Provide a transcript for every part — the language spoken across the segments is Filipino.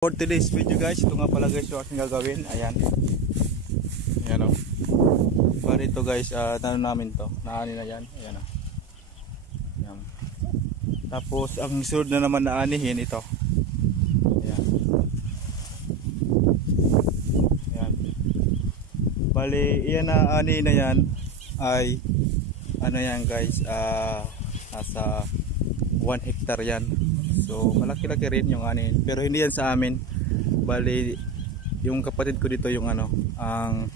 For today's video guys, ito nga pala guys yung aking gagawin. Ayan. Ayan o. Para ito guys, ano namin to. Naani na yan. Ayan o. Ayan. Tapos ang sunod na naman na anihin ito. Ayan. Ayan. Bali, iyan na anihin na yan ay ano yan guys, nasa 1 hectare yan. So malaki-laki rin yung anin, pero hindi yan sa amin. Bali yung kapatid ko dito yung ano, ang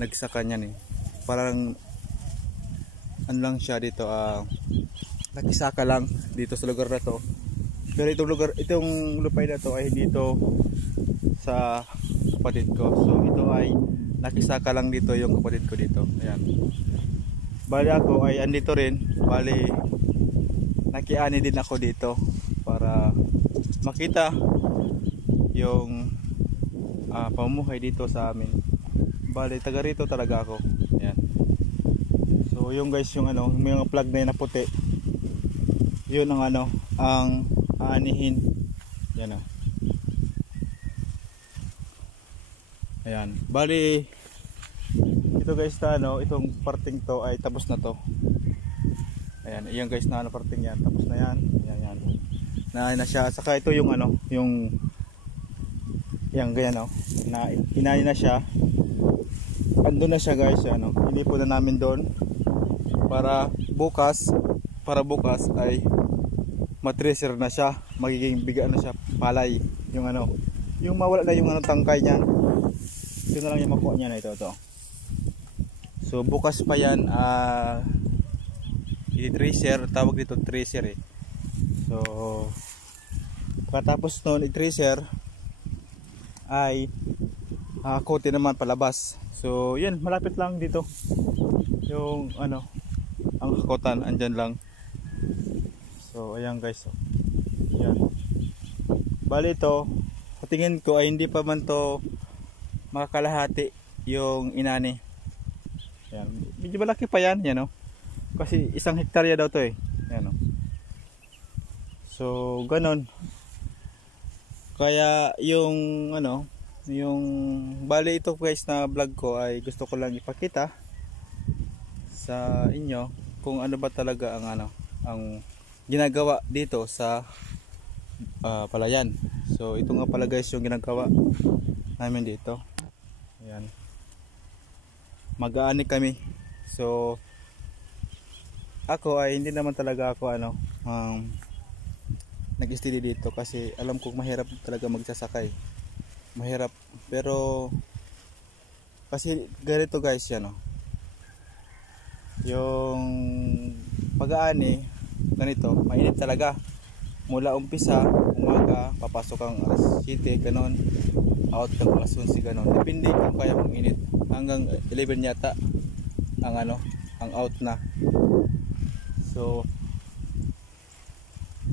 nagsaka niyan eh. Parang ano lang siya dito, nakisaka lang dito sa lugar na to. Pero itong lugar, itong lupay na to ay dito sa kapatid ko. So ito ay nakisaka lang dito yung kapatid ko dito. Ayan. Bali ako ay andito rin. Bali nakiani din ako dito para makita yung pamumuhay dito sa amin. Bali taga rito talaga ako. Ayan. So yung guys, yung ano, yung mga plug na yun na puti, yun ang ano, ang aanihin. Yan o. Ayan. Bali ito guys na ano, itong parting to ay tapos na to. Ayan, iyan guys na ano, parting yan, tapos na yan. Ayan, yan. Na siya. Saka ito yung ano, yung yan ganyan o, na hinani na siya. Ando na siya guys, ano, inipo na namin doon para bukas ay matracer na siya, magiging biga na siya, palay. Yung ano, yung mawala na yung ano, tangkay niyan. Ito na lang yung makuha niya na ito. So bukas pa yan, i-tracer, tawag dito tracer eh. So pagkatapos noon i-tracer ay kote naman palabas. So yun, malapit lang dito yung ano, ang hakotan andyan lang. So ayan guys, so yan. Bali ito, sa tingin ko ay hindi pa man to makakalahati yung inani. Yan, medyo malaki pa yan, yan o. Kasi 1 hektarya daw to eh. Ayan o. So ganon. Kaya yung ano, yung bali ito guys na vlog ko ay gusto ko lang ipakita sa inyo kung ano ba talaga ang ano, ang ginagawa dito sa palayan. So ito nga pala guys yung ginagawa namin dito. Ayan. Mag-aani kami. So ako ay hindi naman talaga ako ano, nag-steady dito kasi alam kong mahirap talaga magsasakay. Mahirap, pero kasi ganito guys yan o. Yung pag-aani ganito, mainit talaga. Mula umpisa, umaga, papasok ang alas 7 ganon, out kang alas 11 ganon. Depende kung kaya mong init. Hanggang 11 yata ang ano, ang out na. So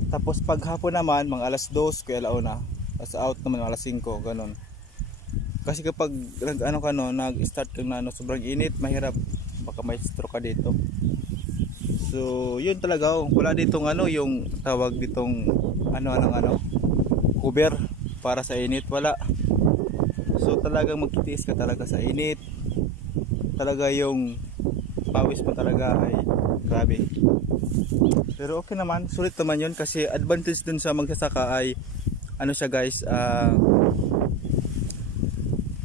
tapos paghapon naman mga alas 2 kaya alauna, as out naman alas 5 ganon. Kasi kapag ano ka no, nag-start kang na ano, sobrang init, mahirap, baka may stroke ka dito. So yun talaga oh. Wala ditong ano, yung tawag ditong ano cover para sa init, wala. So talagang magtitiis ka talaga sa init. Talaga yung pawis mo talaga ay grabe. Pero okay naman, sulit naman yun kasi advantage dun sa magsasaka ay ano siya guys,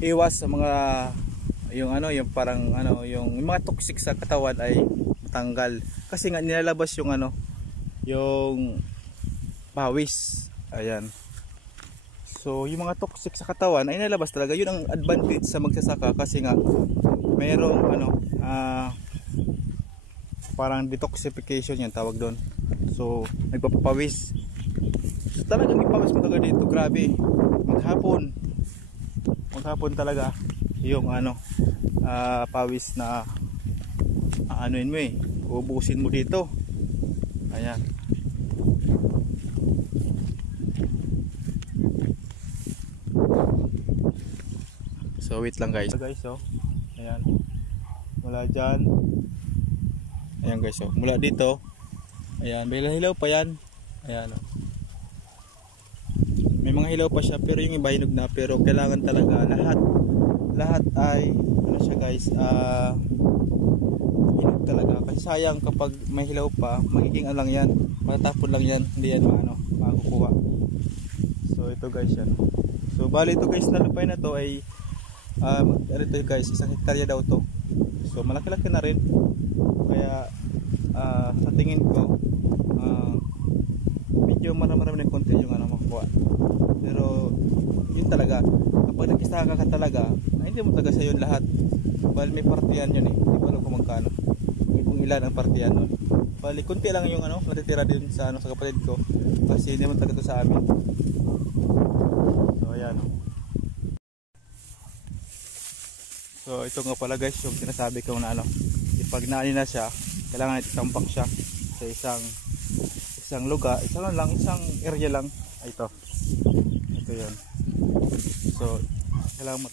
iwas sa mga yung ano, yung parang ano, yung mga toxic sa katawan ay matanggal kasi nga nilalabas yung ano, yung pawis. Ayan. So yung mga toxic sa katawan ay nilalabas talaga. Yun ang advantage sa magsasaka kasi nga mayroong ano, parang detoxification yan tawag doon. So nagpapawis. So talagang may pawis mo talaga dito, grabe. Maghapon talaga yung ano, pawis na anuin mo eh, ubusin mo dito. Ayan. So wait lang guys. So ayan, mula dyan, ayan guys, so mula dito, ayan, may hilaw pa yan. Ayan o. May may mga hilaw pa siya pero yung iba hinog na, pero kailangan talaga lahat ay ano siya guys, hinog talaga kasi sayang kapag may hilaw pa, magiging lang yan, matatapon lang yan, hindi yan makukuha. So ito guys yan. So bali ito guys na lupay na to ay ito guys, 1 hektarya daw to. So malaki-laki na rin. Kaya sa tingin ko medyo marami ng konti yung makukuha. Pero yun talaga, kapag nag-istaka ka talaga, hindi mo talaga sa yun lahat. Bali may partiyan yun hindi ko alam kung magkano, kung ilan ang partiyan nun. Bali konti lang yung natitira din sa sa kapatid ko, kasi hindi mo talaga ito sa amin. So ayan. So ito nga pala guys yung sinasabi ko na pag naani na siya, kailangan itampak siya sa isang lugar, isang area lang. Ito yan. So kailangan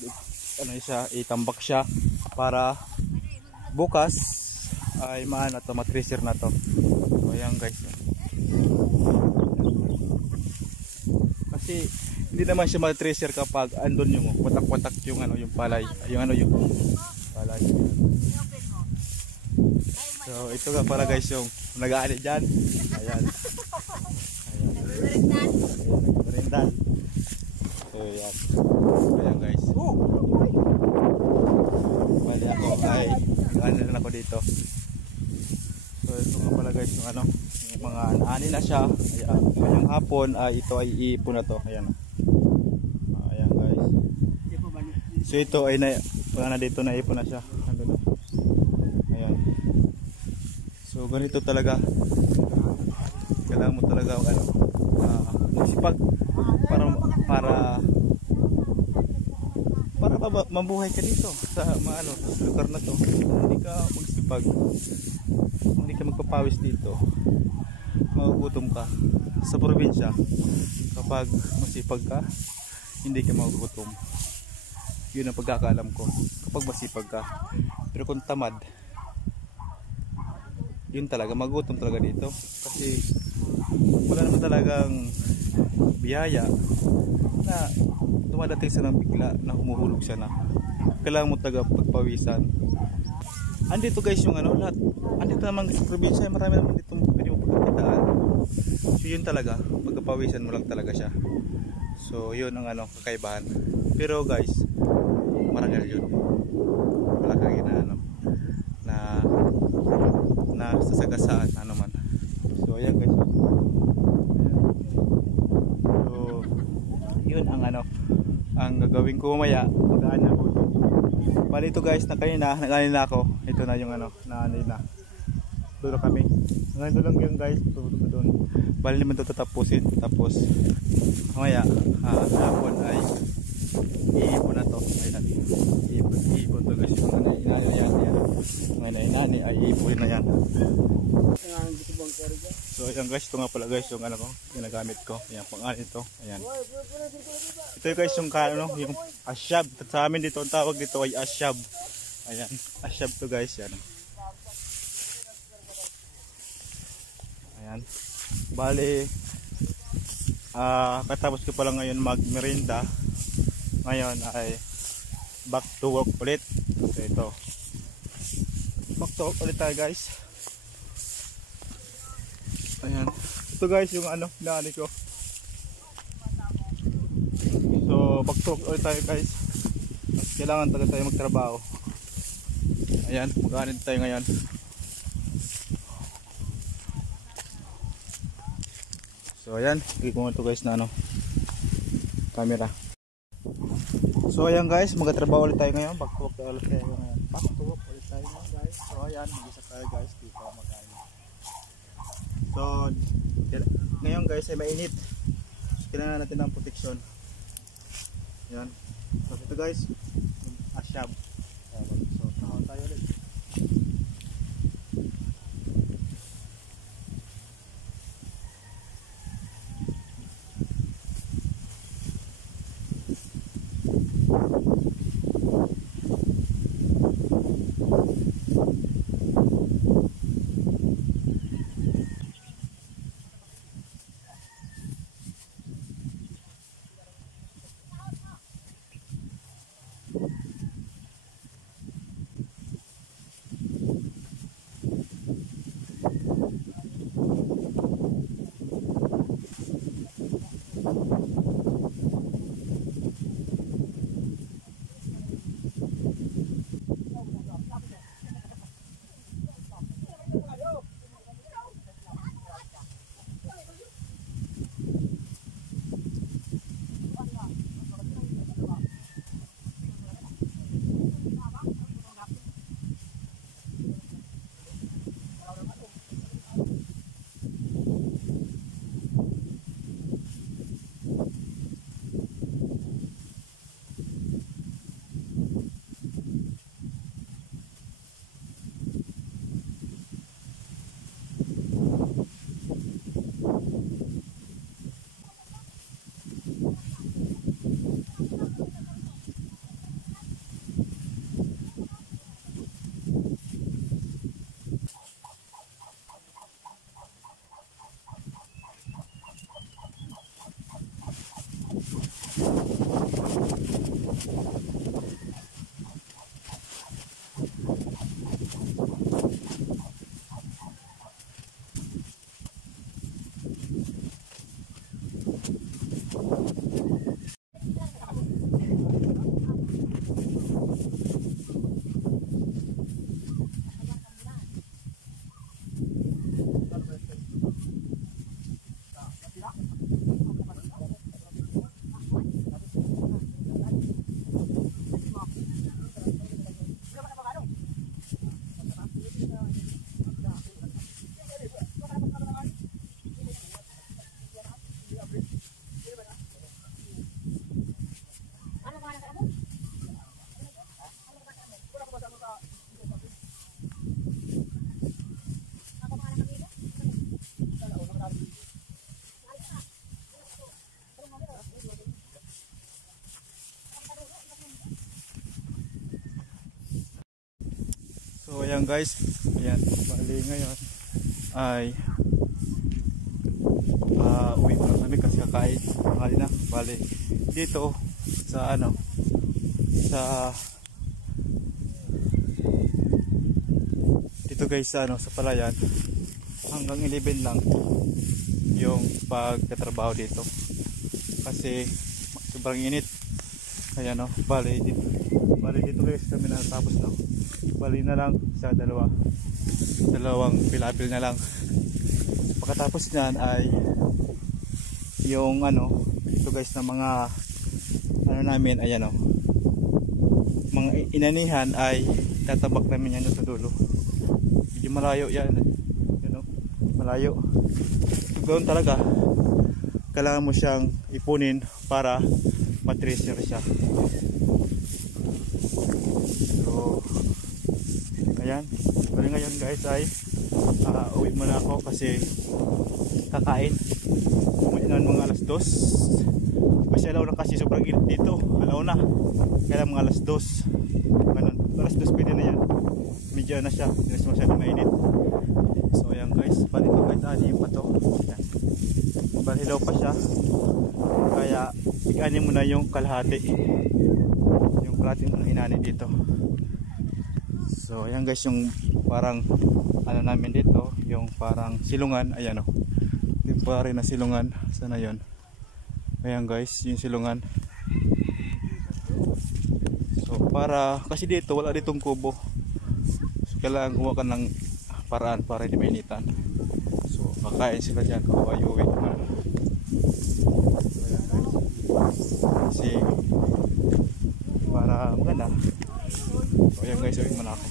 siya, itambak siya para bukas ay matracer na to. So ayan guys. Kasi hindi naman siya matracer kapag andun yung watak-watak yung yung palay, yung palay. So ito nga pala guys yung nag-aali dyan. Ayan. Nag-rindan. So yan. Ayan guys. Bali ako ay nag-aali na ako dito. So ito nga pala guys yung yung mga naani na siya. Ayan. Ngayong hapon ay ito ay iipon na to. Ayan. Ayan guys. So ito ay dito na ipon na siya. Ayan. So ganito talaga. Kailangan mo talaga magsipag para mabuhay ka dito sa lugar na to. Hindi ka magsipag, hindi ka magpapawis dito, magugutom ka. Sa probinsya, kapag masipag ka, hindi ka magugutom. Yun ang pagkakaalam ko, kapag masipag ka. Pero kung tamad, yun talaga, magutom talaga dito. Kasi wala naman talagang biyaya na dumadating sa nang bigla na humuhulog siya na. Kailangan mo talaga pagpawisan. Andito guys yung lahat. Andito naman sa probinsya, marami naman dito pwede mo pagkakitaan. So yun talaga, pagpapawisan mo lang talaga siya. So yun ang kakaibahan. Pero guys, marangal yun. Wala kang na sasagasaan man. So ayan guys. So yun ang gagawin ko mamaya. Magaan na po. Bali ito guys, kanina ako. Ito na yung naanay na. Doon na kami. Ngayon lang yung guys, doon. Bali naman ito tatapusin. Tapos mamaya hapon ay iipon na to. Ayan. Iipon to guys. Yung inani ay iipon na yan. So ayan guys, ito nga pala guys yung ginagamit ko. Ayan, pang-ani ito. Ayan. Ito guys yung yung asyab. Sa amin dito ang tawag dito ay asyab. Ayan, asyab to guys. Yan. Ayan. Bali katapos ko pala ngayon magmerinda. Ngayon ay back to work ulit. So ito. Back to work ulit tayo guys. Ayan. Ito guys yung naani ko. So back to work ulit tayo guys. Kailangan talaga tayo magtrabaho. Ayan, mag-aanid tayo ngayon. So ayan, ikot ito guys na camera. So ayan guys, magtatrabaho ulit tayo ngayon. Back to work ulit tayo ngayon. Back to work ulit tayo ngayon guys. So ayan, mag-isa tayo guys dito mag-aanid. So ngayon guys ay mainit. Kailangan natin ng protection. Ayan. So ito guys, asyab. So trabaho tayo ulit. So ayan guys, ayan, bali ngayon ay uwi pa kami kasi kakain tanghali na. Bali dito sa ano, sa dito guys sa ano, sa palayan hanggang 11 lang yung pagtatrabaho dito kasi sobrang init. Ayan o, bali dito guys kami natapos na. Bali na lang sa dalawang pilapil na lang. Pagkatapos nyan ay yung ano, ito guys na mga ano namin, ayan o, mga inanihan ay tatabak namin yan sa dulo. Medyo malayo yan, you know, malayo. Gawin talaga, kailangan mo siyang ipunin para matracer siya. So ayan, bali ngayon guys ay uwi muna ako kasi kakain. Kumain mga alas 2 kasi alaw na, kasi sobrang init dito, alaw na, kaya mga alas 2 ganun. Alas 2 pwede na yan, medyo na siya, hindi na siya masyadong mainit. So ayan guys, bali ito guys, ani pa to, bali hilaw pa siya, kaya i-ani mo na yung kalahati, yung kalahati ng inani dito. So ayan guys, yung parang ano namin dito, yung parang silungan, ayan o, yung parang na silungan, sana yun. Ayan guys, yung silungan. So para, kasi dito wala ditong kubo, so kailangan gumawa ka ng paraan para hindi mainitan. So kakain sila dyan kung uwi naman. So ayan guys, kasi para maganda. So ayan guys, uwi muna ako.